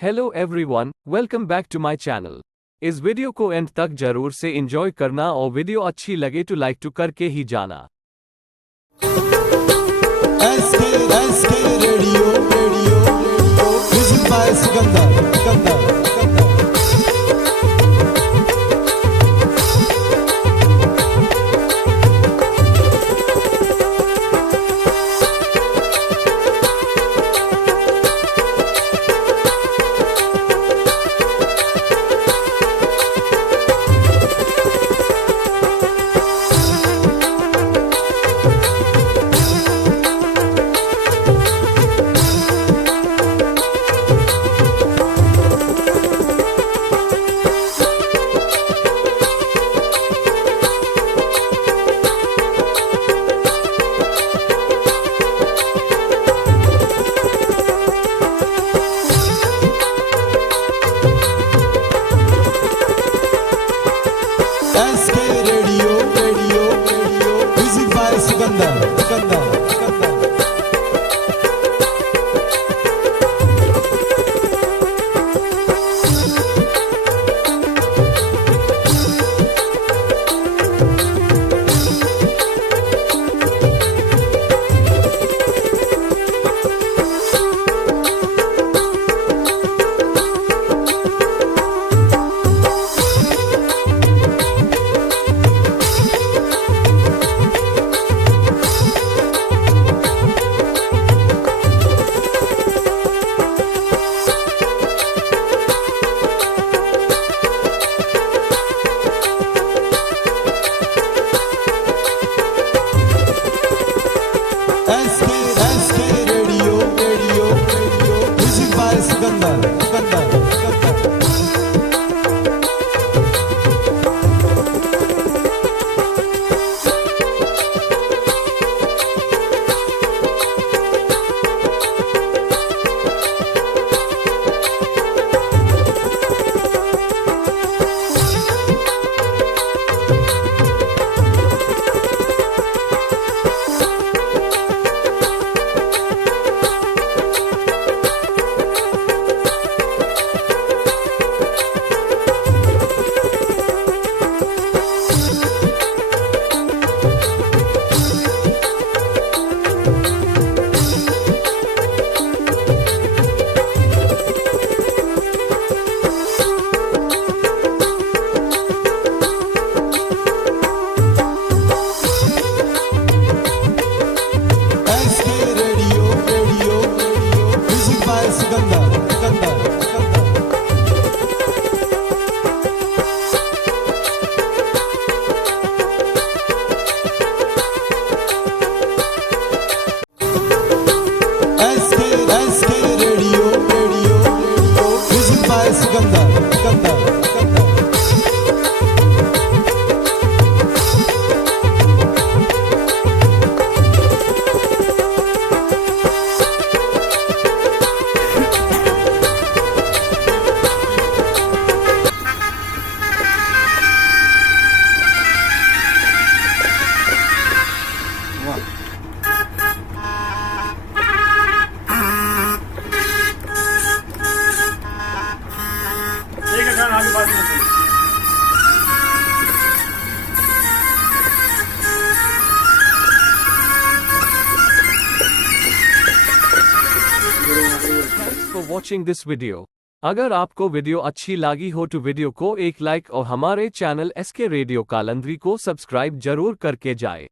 Hello everyone, welcome back to my channel. इस video को end तक जरूर से एंजॉय करना और वीडियो अच्छी लगे तो लाइक टू करके ही जाना। SK radio music by Sikandar. For watching this video. अगर आपको वीडियो अच्छी लगी हो तो वीडियो को एक लाइक और हमारे चैनल एसके रेडियो कालंद्री को सब्सक्राइब जरूर करके जाए।